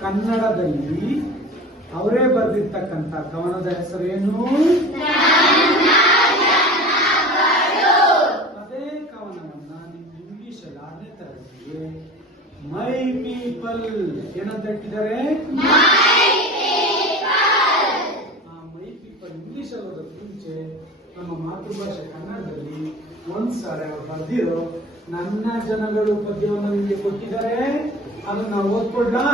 ಕನ್ನಡದಲ್ಲಿ ಅವರೇ ಬರೆದಿರ್ತಕ್ಕಂಥ ಕವನದ ಹೆಸರೇನು ಅದೇ ಕವನವನ್ನ ನಿಮ್ಮ ಇಂಗ್ಲಿಷ್ ಆರನೇ ತರಗತಿಗೆ ಮೈ ಪೀಪಲ್ ಏನಂತ ಆ ಮೈ ಪೀಪಲ್ ಇಂಗ್ಲಿಷ್ ಅಲ್ಲಿ ಓದೋದಕ್ಕೆ ಮುಂಚೆ ನಮ್ಮ ಮಾತೃಭಾಷೆ ಕನ್ನಡದಲ್ಲಿ ಒಂದ್ಸಾರಿ ಅವ್ರು ಬರೆದಿರೋ ನನ್ನ ಜನಗಳು ಪದ್ಯವನ್ನು ನಿಮಗೆ ಕೊಟ್ಟಿದ್ದಾರೆ ಅದನ್ನ ನಾವು ಓದ್ಕೊಡ್ಲಾ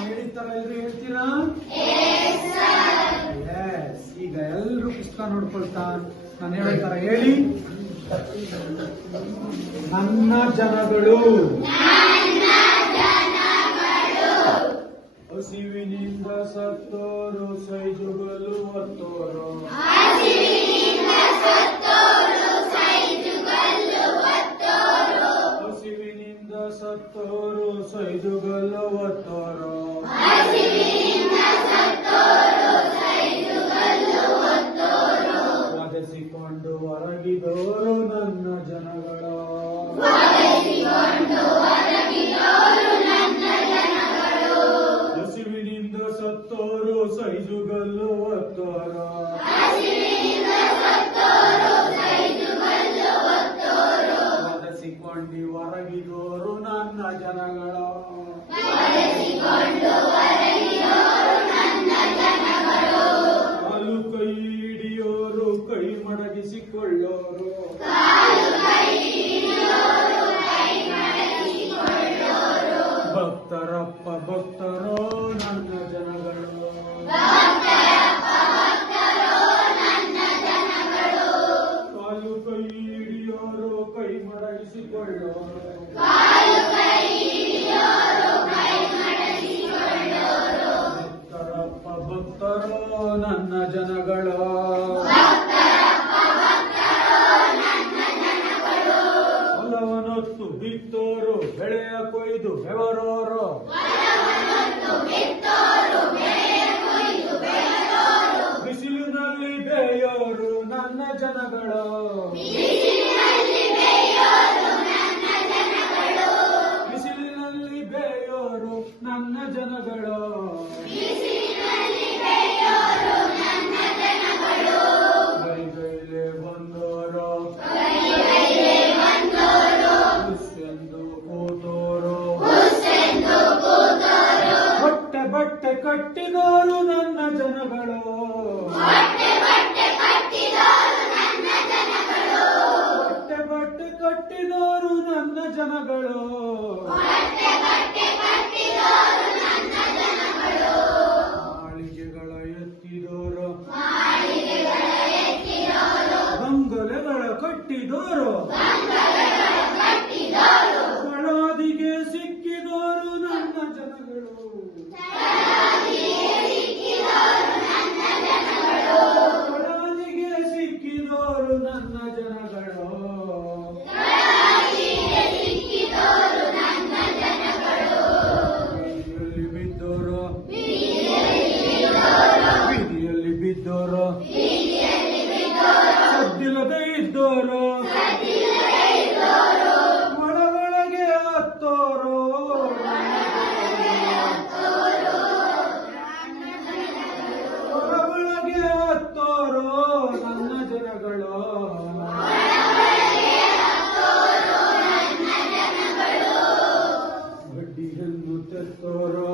ಹೇಳಿರ್ತಾರ ಎಲ್ರು ಹೇಳ್ತೀರಾ. ಈಗ ಎಲ್ರು ಪುಸ್ತಕ ನೋಡ್ಕೊಳ್ತಾ ನಾನು ಹೇಳ್ತಾರ ಹೇಳಿ. ನನ್ನ ಜನಗಳು. ಹಸಿವಿನಿಂದ ಸತ್ತೋರು ಸೈಜುಗಳು ಹೊತ್ತೋರು. ಸತ್ತೋರು ಮಡಗಿಸಿಕೊಳ್ಳೋರು ಭಕ್ತರಪ್ಪ ಭಕ್ತರೋ ನನ್ನ ಜನಗಳು. ಕಾಲು ಕೈ ಹಿಡಿಯೋರು ಕೈ ಮಡಗಿಸಿಕೊಳ್ಳೋರು. ಭಕ್ತರಪ್ಪ ಭಕ್ತರೋ ನನ್ನ ಜನಗಳು. ಹೊಲವನೊತ್ತು ಬಿತ್ತೋರು ಬೆಳೆಯ ಕೊಯ್ದು ಬೆವರೋರು. ಬಿಸಿಲಿನಲ್ಲಿ ಬೇಯೋರು ನನ್ನ ಜನಗಳು. ಬಿಸಿಲಿನಲ್ಲಿ ಬೇಯೋರು ನನ್ನ ಜನಗಳು. ಬಟ್ಟೆ ಕಟ್ಟಿದೋರು ನನ್ನ ಜನಗಳು. ಬಟ್ಟೆ ಬಟ್ಟೆ ಕಟ್ಟಿದೋರು ನನ್ನ ಜನಗಳು. ಸದ್ದಿಲ್ಲದೆ ಇದ್ದೋರು. ಒಳ ಒಳಗೆ ಹತ್ತೋರು. ಒಳ ಒಳಗೆ ಹತ್ತೋರು. ನನ್ನ ಜನಗಳು. ಬಡ್ಡಿಯನ್ನು ತೆತ್ತೋರು.